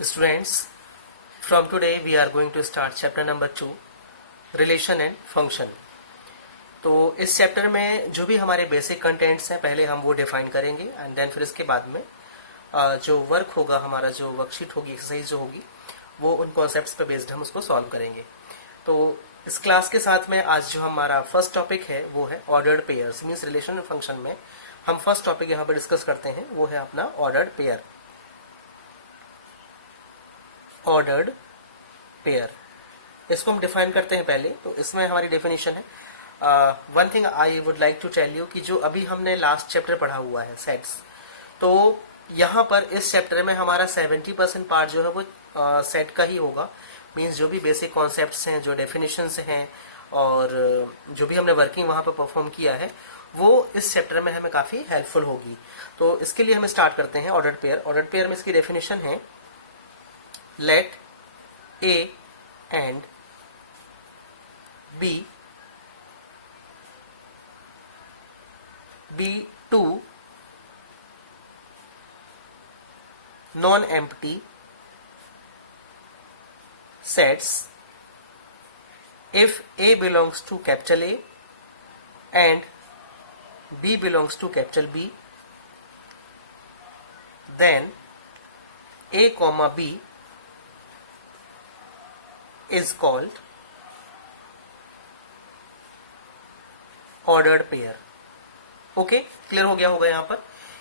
Students, from today we are going to start chapter number 2, relation and function. तो इस chapter में जो भी हमारे बेसिक कंटेंट्स हैं पहले हम वो डिफाइन करेंगे एंड देन फिर इसके बाद में जो वर्क होगा, हमारा जो वर्कशीट होगी, एक्सरसाइज जो होगी, वो उन कॉन्सेप्ट्स पे बेस्ड हम उसको सॉल्व करेंगे. तो इस क्लास के साथ में आज जो हमारा फर्स्ट टॉपिक है वो है ordered pairs. Means relation and function में हम फर्स्ट टॉपिक यहाँ पर डिस्कस करते हैं वो है अपना ऑर्डर्ड पेयर. ऑर्डर्ड पेयर इसको हम डिफाइन करते हैं पहले. तो इसमें हमारी डेफिनेशन है, one thing I would like to tell you कि जो अभी हमने लास्ट चैप्टर पढ़ा हुआ है सेट्स, तो यहाँ पर इस चैप्टर में हमारा 70% पार्ट जो है वो सेट का ही होगा. मीन्स जो भी बेसिक कॉन्सेप्ट्स हैं, जो डेफिनेशंस हैं और जो भी हमने वर्किंग वहाँ पर परफॉर्म किया है वो इस चैप्टर में हमें काफ़ी हेल्पफुल होगी. तो इसके लिए हम स्टार्ट करते हैं ऑर्डर्ड पेयर. ऑर्डर्ड पेयर में इसकी डेफिनेशन है, let A and B be two non-empty sets if A belongs to capital A and B belongs to capital B, then A comma B is called ordered pair. Okay, clear हो गया होगा यहाँ पर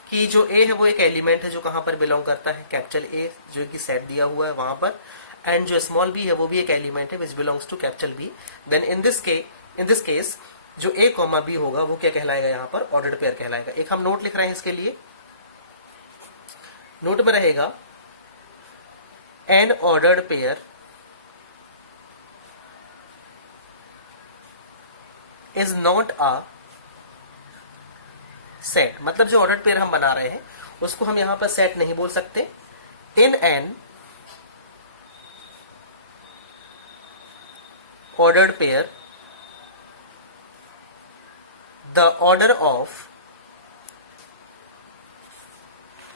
कि जो A है वो एक एलिमेंट है जो कहाँ पर बिलोंग करता है, कैपिटल A जो कि सेट दिया हुआ है वहां पर, एंड जो स्मॉल b है वो भी एक एलिमेंट है which belongs to capital B. Then in this case जो A कॉमा B होगा वो क्या कहलाएगा, यहाँ पर ऑर्डर्ड पेयर कहलाएगा. एक हम नोट लिख रहे हैं इसके लिए. नोट में रहेगा N ordered pair is not a set. मतलब जो ऑर्डर्ड पेयर हम बना रहे हैं उसको हम यहां पर सेट नहीं बोल सकते. In an ordered pair the order of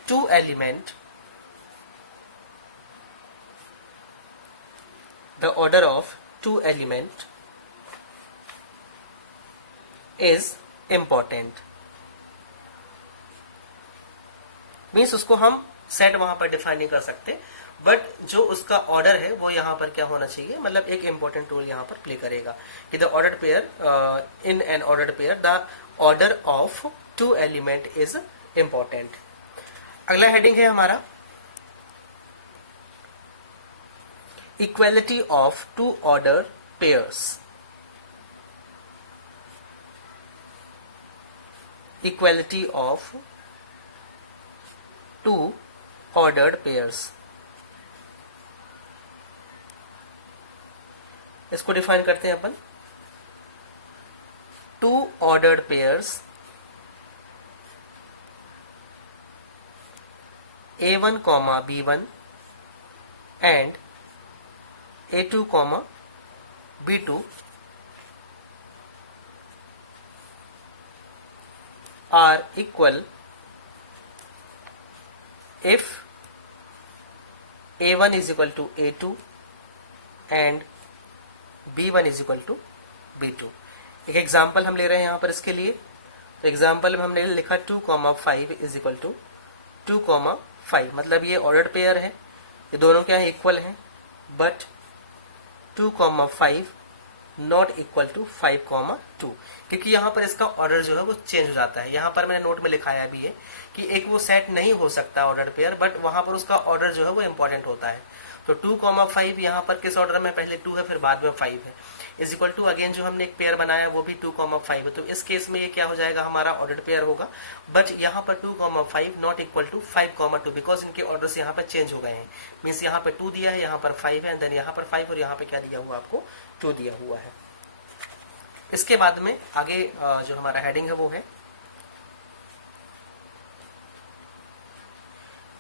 two element is important. Means उसको हम सेट वहां पर डिफाइन नहीं कर सकते, बट जो उसका ऑर्डर है वो यहाँ पर क्या होना चाहिए, मतलब एक इंपॉर्टेंट रोल यहाँ पर प्ले करेगा कि the ordered pair in an ordered pair the order of two element is important. अगला हेडिंग है हमारा equality of two order pairs. Equality of two ordered pairs. इसको डिफाइन करते हैं अपन. Two ordered pairs A1, B1 and A2, B2 are equal if A1 is equal to A2 and B1 is equal to B2. एक example हम ले रहे हैं यहाँ पर इसके लिए. तो एग्जाम्पल में हमने लिखा 2,5 इज इक्वल टू 2,5. मतलब ये ऑर्डर्ड पेयर है, ये दोनों क्या है, इक्वल हैं, बट 2,5 नॉट इक्वल टू 5,2, क्योंकि यहाँ पर इसका ऑर्डर जो है वो चेंज हो जाता है. यहाँ पर मैंने नोट में लिखाया भी है कि एक वो सेट नहीं हो सकता ऑर्डर पेयर, बट वहां पर उसका ऑर्डर जो है वो इंपॉर्टेंट होता है. तो 2,5 यहाँ पर किस ऑर्डर में, पहले 2 है फिर बाद में 5 है, इज इक्वल टू अगेन जो हमने एक पेयर बनाया वो भी 2,5 है. तो इस केस में ये क्या हो जाएगा, हमारा ऑर्डर्ड पेयर होगा. बट यहाँ पर 2,5 नॉट इक्वल टू 5,2 बिकॉज इनके ऑर्डर्स यहाँ पर चेंज हो गए हैं. मीन्स यहाँ पर 2 दिया है, यहाँ पर 5 है, देन यहाँ पर 5 और यहाँ पे क्या दिया हुआ आपको, 2 दिया हुआ है. इसके बाद में आगे जो हमारा हेडिंग है वो है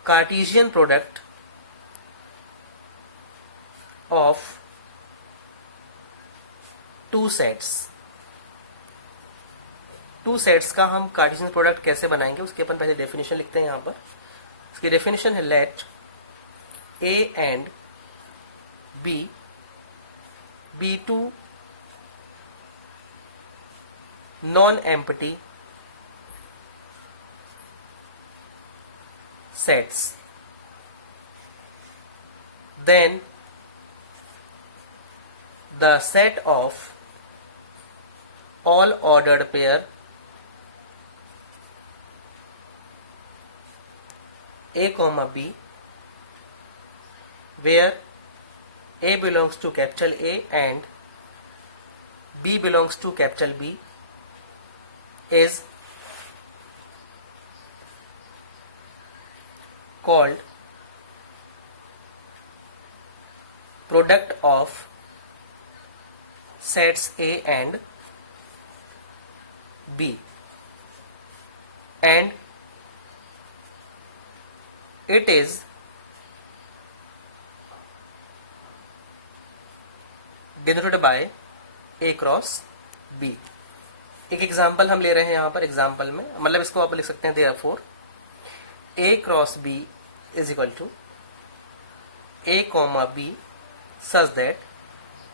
Cartesian product of two sets. Two sets का हम कार्टेशियन प्रोडक्ट कैसे बनाएंगे उसकी अपन पहले डेफिनेशन लिखते हैं. यहाँ पर इसकी डेफिनेशन है, late A and B, be two non-empty sets, then the set of all ordered pair A comma B, where A belongs to capital A and B belongs to capital B, is called product of sets A and B, and it is denoted by A cross B। एक example हम ले रहे हैं यहाँ पर, example में मतलब इसको आप लिख सकते हैं therefore A cross B is equal to A comma B such that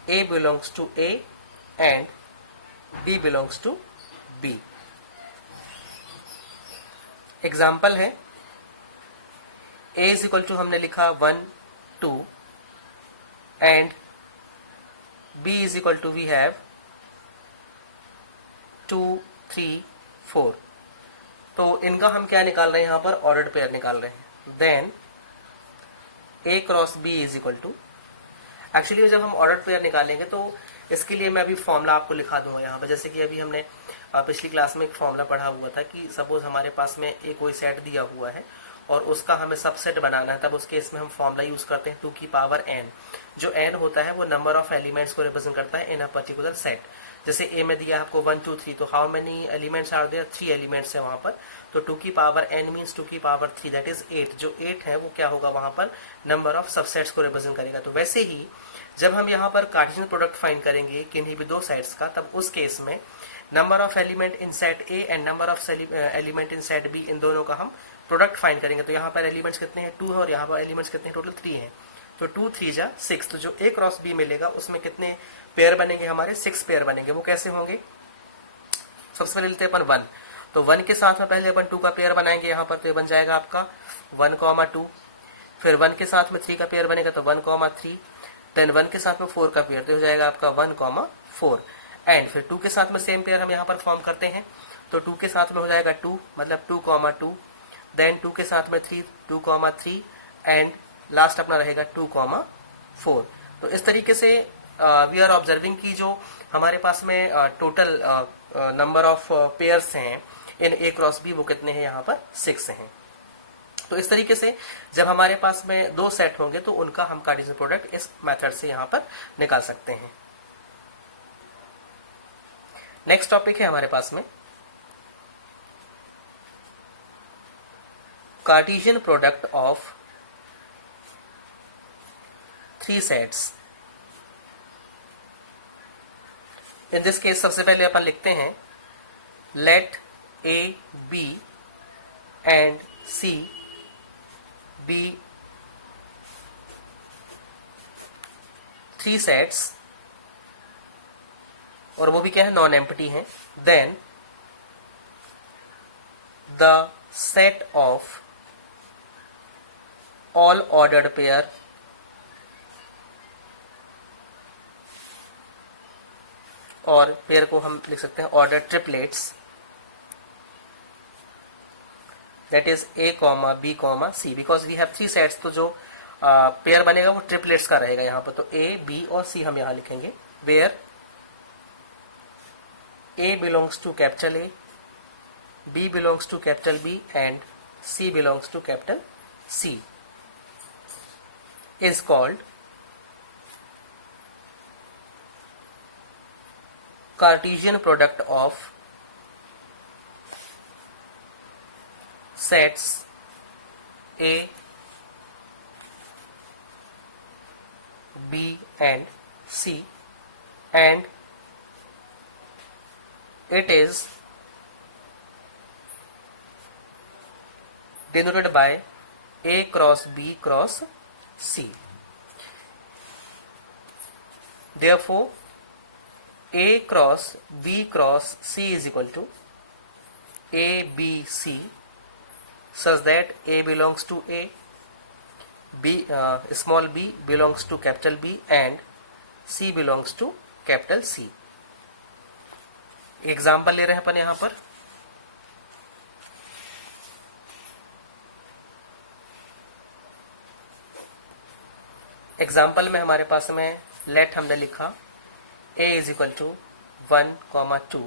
A belongs to A and B belongs to B। Example है A is equal to हमने लिखा 1 2 and B is equal to we have 2 3 4। तो इनका हम क्या निकाल रहे हैं यहाँ पर, ऑर्डर्ड पेयर निकाल रहे हैं। Then A cross B is equal to, actually जब हम ऑर्डर्ड पेयर निकालेंगे तो इसके लिए मैं अभी फॉर्मूला आपको लिखा दूंगा यहाँ पर। जैसे कि अभी हमने पिछली क्लास में एक फॉर्मूला पढ़ा हुआ था कि सपोज हमारे पास में एक कोई सेट दिया हुआ है और उसका हमें सबसेट बनाना है, तब उस केस में हम फॉर्मूला यूज करते हैं 2 की पावर n। जो n होता है वो नंबर ऑफ एलिमेंट्स को रिप्रेजेंट करता है इन अ पर्टिकुलर सेट। जैसे A में दिया आपको 1 2 3, तो how many elements are there, 3 elements है वहां पर। तो 2 की पावर n मीन्स 2 की पावर 3 दैट इज 8। जो 8 है वो क्या होगा वहां पर, नंबर ऑफ सबसेट्स को रिप्रेजेंट करेगा। तो वैसे ही जब हम यहाँ पर कार्टेशियन प्रोडक्ट फाइंड करेंगे किन्हीं भी दो सेट्स का, तब उस केस में number of element in set A and number of element in set B, इन दोनों का हम प्रोडक्ट फाइंड करेंगे। तो यहाँ पर एलिमेंट्स कितने हैं, 2 है, और यहाँ पर एलिमेंट्स कितने हैं, टोटल 3 हैं। तो 2 3 जा 6। तो जो A क्रॉस B मिलेगा उसमें कितने पेयर बनेंगे, हमारे 6 पेयर बनेंगे। वो कैसे होंगे, सबसे पहले लेते हैं अपन 1। तो 1 के साथ में पहले अपन 2 का पेयर बनाएंगे यहाँ पर, तो ये बन जाएगा आपका 1 2। फिर 1 के साथ में 3 का पेयर बनेगा तो 1 3। देन 1 के साथ में 4 का पेयर, तो हो जाएगा आपका 1 4। एंड फिर 2 के साथ में सेम पेयर हम यहाँ पर फॉर्म करते हैं, तो 2 के साथ में हो जाएगा 2, मतलब 2 2। देन 2 के साथ में 3 2 3, एंड लास्ट अपना रहेगा 2 4। तो इस तरीके से वी आर ऑब्जर्विंग की जो हमारे पास में टोटल नंबर ऑफ पेयर्स हैं इन A क्रॉस B वो कितने हैं, यहाँ पर 6 हैं। तो इस तरीके से जब हमारे पास में दो सेट होंगे तो उनका हम कार्टेशियन प्रोडक्ट इस मेथड से यहाँ पर निकाल सकते हैं। नेक्स्ट टॉपिक है हमारे पास में Cartesian product of 3 sets. In this case सबसे पहले अपन लिखते हैं let A B and C be 3 sets, और वो भी क्या है, नॉन एम्प्टी हैं। Then the set of all ordered pair और पेयर को हम लिख सकते हैं order triplets, that is A B C। Because we have 3 sets, तो जो पेयर बनेगा वो ट्रिपलेट्स का रहेगा यहाँ पर। तो A B और C हम यहाँ लिखेंगे, where A belongs to capital A, B belongs to capital B and C belongs to capital C is called Cartesian product of sets A B and C, and it is denoted by A cross B cross C. Therefore, A cross B cross C is equal to A, B, C, such that A belongs to A, small b belongs to capital B, and C belongs to capital C. Example ले रहे हैं अपन यहां पर. Example में हमारे पास में late हमने लिखा a is equal to 1, 2,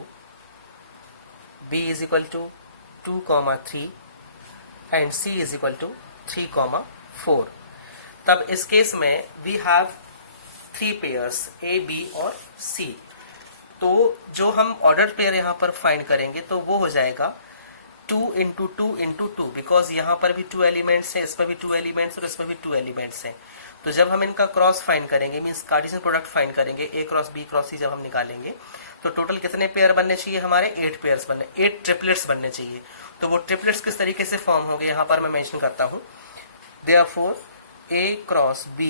b is equal to 2, 3 and c is equal to 3, 4. तब इस केस में we have 3 pairs a, b और c. तो जो हम ऑर्डर पेयर यहाँ पर फाइंड करेंगे तो वो हो जाएगा 2 इंटू 2 इंटू 2, बिकॉज यहाँ पर भी 2 एलिमेंट्स है, इस पर भी 2 एलिमेंट्स और इस पर भी 2 एलिमेंट्स हैं. तो जब हम इनका क्रॉस फाइंड करेंगे, मींस कार्टेशियन प्रोडक्ट फाइंड करेंगे, a cross b cross c जब हम निकालेंगे तो टोटल कितने पेयर बनने चाहिए हमारे? 8 पेयर्स बनने, 8 ट्रिपलेट्स बनने चाहिए. तो वो ट्रिपलेट्स किस तरीके से फॉर्म होंगे यहाँ पर मैं मेंशन करता हूँ. Therefore a cross b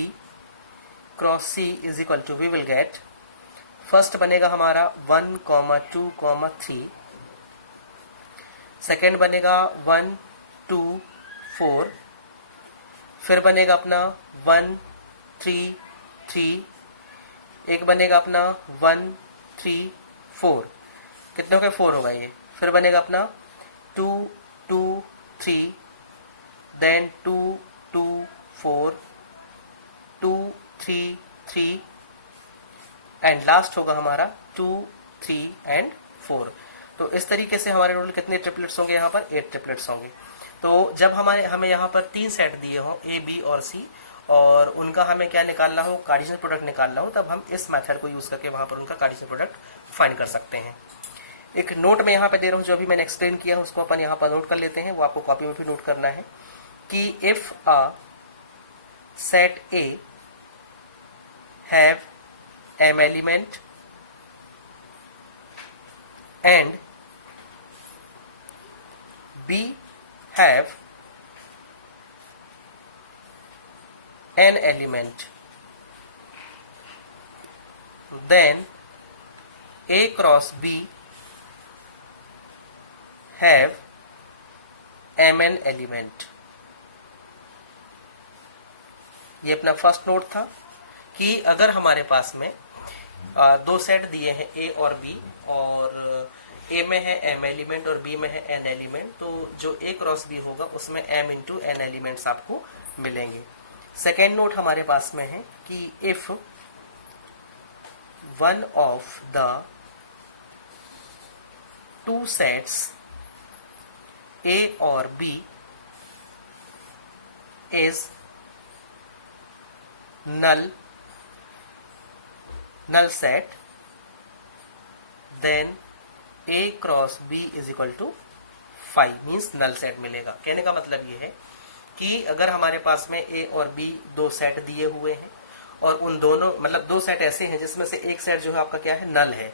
cross c is equal to, we will get, first बनेगा हमारा 1, 2, 3. सेकेंड बनेगा 1, 2, 4. फिर बनेगा अपना 1, 3, 3. एक बनेगा अपना 1, 3, 4. कितने हो गए? 4 होगा ये. फिर बनेगा अपना 2, 2, 3, देन 2, 2, 4, 2, 3, 3 एंड लास्ट होगा हमारा 2, 3 एंड 4. तो इस तरीके से हमारे टोटल कितने ट्रिपलेट्स होंगे यहाँ पर? 8 ट्रिपलेट्स होंगे. तो जब हमें यहाँ पर 3 सेट दिए हों A, B और C, और उनका हमें क्या निकालना हो? कार्टेशियन प्रोडक्ट निकालना हो, तब हम इस मेथड को यूज करके वहां पर उनका कार्टेशियन प्रोडक्ट फाइंड कर सकते हैं. एक नोट में यहाँ पे दे रहा हूँ, जो अभी मैंने एक्सप्लेन किया उसको अपन यहाँ पर नोट कर लेते हैं. वो आपको कॉपी में भी नोट करना है कि if a set A have m element and B have n element, then A cross B have mn element. ये अपना फर्स्ट नोट था कि अगर हमारे पास में 2 सेट दिए हैं A और B, और A में है m एलिमेंट और B में है n एलिमेंट, तो जो A क्रॉस B होगा उसमें m इंटू n एलिमेंट्स आपको मिलेंगे. सेकेंड नोट हमारे पास में है कि if one of the 2 sets A और B is null set, then A cross B is equal to 5, means null set मिलेगा. कहने का मतलब ये है कि अगर हमारे पास में A और B 2 सेट दिए हुए हैं और उन दोनों, मतलब 2 सेट ऐसे हैं जिसमें से एक सेट जो है आपका क्या है? नल है.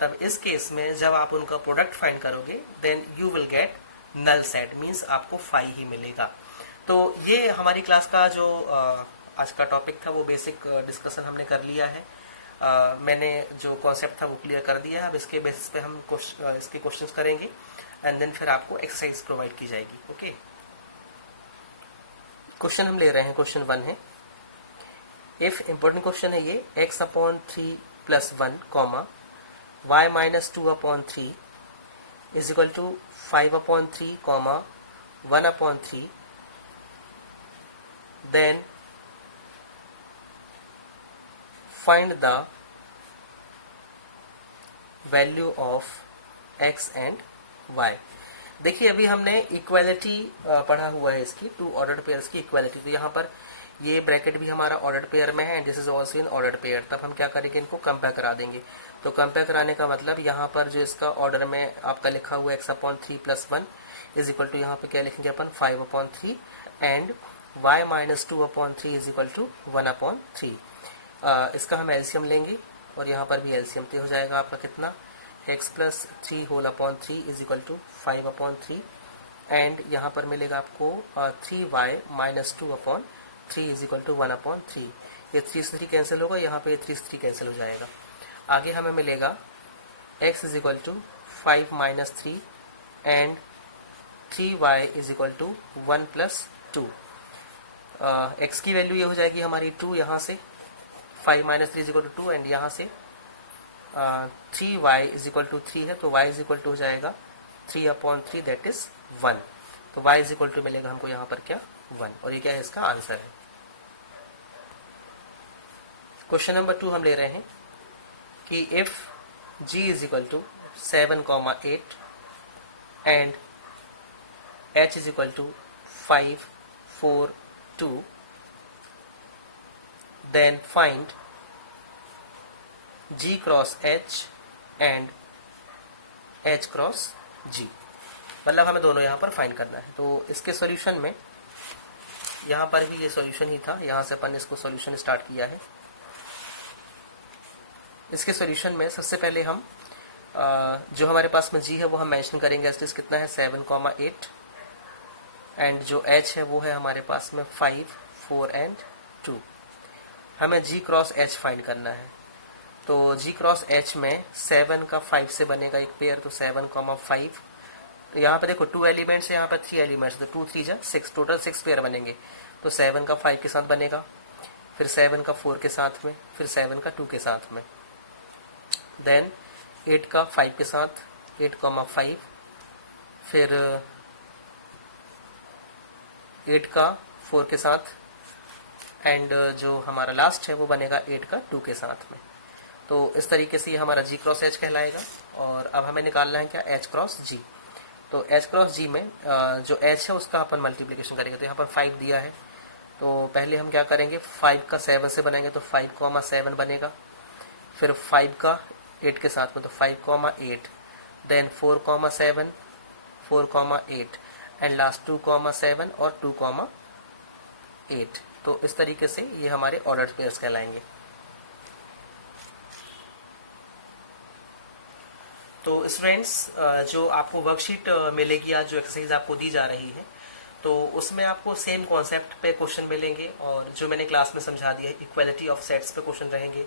तब इस केस में जब आप उनका प्रोडक्ट फाइंड करोगे then you will get null set, means आपको 5 ही मिलेगा. तो ये हमारी क्लास का जो आज का टॉपिक था वो बेसिक डिस्कशन हमने कर लिया है. मैंने जो कॉन्सेप्ट था वो क्लियर कर दिया है. अब इसके बेसिस पे हम इसके क्वेश्चंस करेंगे एंड देन फिर आपको एक्सरसाइज प्रोवाइड की जाएगी. ओके, क्वेश्चन हम ले रहे हैं. क्वेश्चन 1 है, इफ इंपॉर्टेंट क्वेश्चन है ये, x/3 + 1 comma y-2/3 is equal to 5/3 comma 1/3, then find the value of x and y. देखिए अभी हमने इक्वालिटी पढ़ा हुआ है इसकी, 2 ऑर्डर्ड पेयर्स की इक्वालिटी. तो यहाँ पर ये ब्रैकेट भी हमारा ऑर्डर्ड पेयर में है and this is also in ordered pair. तब हम क्या करेंगे? इनको कंपेयर करा देंगे. तो कंपेयर कराने का मतलब यहाँ पर जो इसका ऑर्डर में आपका लिखा हुआ x/3 + 1 इज इक्वल टू, यहाँ पे क्या लिखेंगे अपन? 5/3 and y-2/3 is equal to 1/3. इसका हम एलसीएम लेंगे और यहाँ पर भी एलसीएम. तो हो जाएगा आपका कितना? x + 3/3 is equal to 5/3 and यहाँ पर मिलेगा आपको 3y - 2/3. 3 is equal to 1/3। ये 3 से 3 कैंसिल होगा, यहाँ पे 3 से 3 कैंसिल हो जाएगा। आगे हमें मिलेगा x is equal to 5 minus 3 and 3y is equal to 1 plus 2। x की वैल्यू ये हो जाएगी हमारी 2, यहाँ से 5 minus 3 is equal to 2 and यहाँ से 3y इज इक्वल टू 3 है, तो y इज इक्वल टू हो जाएगा 3/3 दैट इज 1। तो y इज इक्वल टू मिलेगा हमको यहाँ पर क्या 1, और ये क्या है इसका आंसर है। क्वेश्चन नंबर 2 हम ले रहे हैं कि if g is equal to 7,8 and h is equal to 5, 4, 2, then find g cross h and h cross g। मतलब हमें दोनों यहाँ पर फाइंड करना है। तो इसके सॉल्यूशन में यहाँ पर भी ये सॉल्यूशन ही था, यहाँ से अपन इसको सॉल्यूशन स्टार्ट किया है। इसके सॉल्यूशन में सबसे पहले हम जो हमारे पास में g है वो हम मेंशन करेंगे। एस कितना है 7,8 एंड जो h है वो है हमारे पास में 5, 4 एंड 2। हमें g क्रॉस h फाइंड करना है। तो g क्रॉस h में 7 का 5 से बनेगा एक पेयर, तो 7,5। यहाँ पे देखो 2 एलिमेंट्स है, यहाँ पे 3 एलिमेंट्स, तो 2 3 जा 6, टोटल 6 पेयर बनेंगे। तो 7 का 5 के साथ बनेगा, फिर 7 का 4 के साथ में, फिर 7 का 2 के साथ में, देन 8 का 5 के साथ 8,5, फिर 8 का 4 के साथ, एंड जो हमारा लास्ट है वो बनेगा 8 का 2 के साथ में। तो इस तरीके से ये हमारा g क्रॉस h कहलाएगा। और अब हमें निकालना है क्या h क्रॉस g। तो h क्रॉस g में जो h है उसका अपन मल्टीप्लिकेशन करेंगे। तो यहाँ पर 5 दिया है, तो पहले हम क्या करेंगे 5 का 7 से बनाएंगे, तो 5,7 बनेगा, फिर 5 का 8 के साथ में, तो 5,8, देन 4,7, 4,8 एंड लास्ट 2,7 और 2,8। तो इस तरीके से ये हमारे ऑर्डर्ड पेयर्स कहलाएंगे। तो स्टूडेंट्स जो आपको वर्कशीट मिलेगी या जो एक्सरसाइज आपको दी जा रही है, तो उसमें आपको सेम कॉन्सेप्ट पे क्वेश्चन मिलेंगे, और जो मैंने क्लास में समझा दिया है इक्वालिटी ऑफ सेट्स पे क्वेश्चन रहेंगे।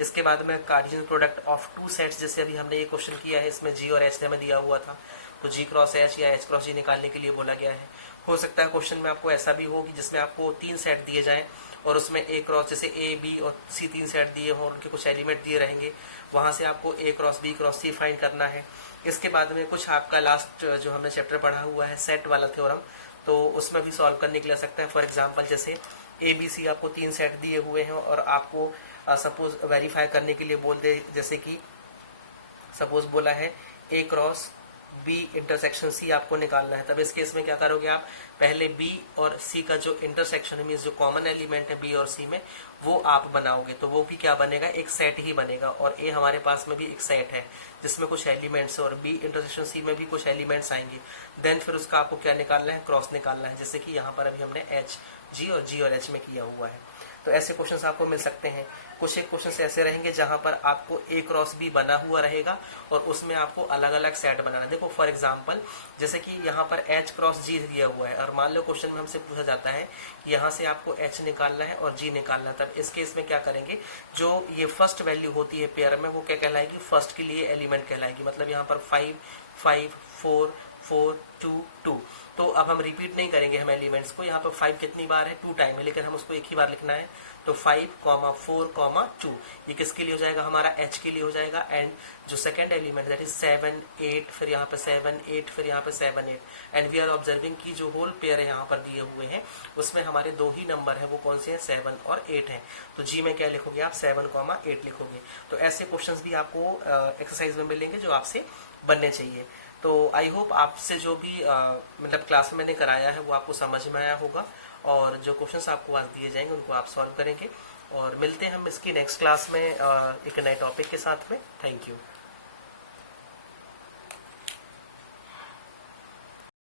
इसके बाद में कार्टेशियन प्रोडक्ट ऑफ 2 सेट्स, जैसे अभी हमने ये क्वेश्चन किया है, इसमें g और h हमें दिया हुआ था, तो g क्रॉस h या h क्रॉस g निकालने के लिए बोला गया है। हो सकता है क्वेश्चन में आपको ऐसा भी हो कि जिसमें आपको 3 सेट दिए जाएं और उसमें a क्रॉस जैसे a b और c 3 सेट दिए हों, उनके कुछ एलिमेंट दिए रहेंगे, वहां से आपको a cross b cross c find करना है। इसके बाद में कुछ आपका लास्ट जो हमने चैप्टर पढ़ा हुआ है सेट वाला थ्योरम, तो उसमें भी सॉल्व करने के लिए सकते हैं। फॉर एग्जांपल जैसे a b c आपको 3 सेट दिए हुए हैं और आपको सपोज वेरीफाई करने के लिए बोल दे, जैसे कि सपोज बोला है a cross b intersection c आपको निकालना है। तब इस केस में क्या करोगे आप, पहले b और c का जो इंटरसेक्शन है, मींस जो कॉमन एलिमेंट है b और c में, वो आप बनाओगे, तो वो भी क्या बनेगा, एक सेट ही बनेगा। और a हमारे पास में भी एक सेट है जिसमें कुछ एलिमेंट्स है, और b इंटरसेक्शन c में भी कुछ एलिमेंट्स आएंगे। देन फिर उसका आपको क्या निकालना है, क्रॉस निकालना है, जैसे कि यहाँ पर अभी हमने h g और g और h में किया हुआ है। तो ऐसे क्वेश्चंस आपको मिल सकते हैं। कुछ एक क्वेश्चंस ऐसे रहेंगे जहां पर आपको a क्रॉस b बना हुआ रहेगा और उसमें आपको अलग अलग सेट बनाना। देखो फॉर एग्जांपल जैसे कि यहाँ पर h क्रॉस g दिया हुआ है, और मान लो क्वेश्चन में हमसे पूछा जाता है कि यहाँ से आपको h निकालना है और g निकालना है। तब इस केस में क्या करेंगे, जो ये फर्स्ट वैल्यू होती है पेयर में, वो क्या कहलाएगी, फर्स्ट के लिए एलिमेंट कहलाएगी। मतलब यहाँ पर 5, 5, 4, 4, 2, 2। तो अब हम रिपीट नहीं करेंगे हम एलिमेंट्स को। यहाँ पर 5 कितनी बार है, 2 टाइम है, लेकिन हम उसको एक ही बार लिखना है। तो 5, 4, 2 ये किसके लिए हो जाएगा, हमारा h के लिए हो जाएगा। एंड जो सेकंड एलिमेंट दैट इज 7, 8, फिर यहाँ पे 7, 8, फिर यहाँ पे 7, 8। एंड वी आर ऑब्जर्विंग की जो होल पेयर है यहाँ पर दिए हुए हैं, उसमें हमारे 2 ही नंबर है, वो कौन से हैं, 7 और 8 है। तो जी में क्या लिखोगे आप, 7, 8 लिखोगे। तो ऐसे क्वेश्चंस भी आपको एक्सरसाइज में मिलेंगे जो आपसे बनने चाहिए। तो आई होप आपसे जो भी मतलब क्लास में मैंने कराया है वो आपको समझ में आया होगा, और जो क्वेश्चंस आपको आज दिए जाएंगे उनको आप सॉल्व करेंगे। और मिलते हैं हम इसकी नेक्स्ट क्लास में एक नए टॉपिक के साथ में। Thank you.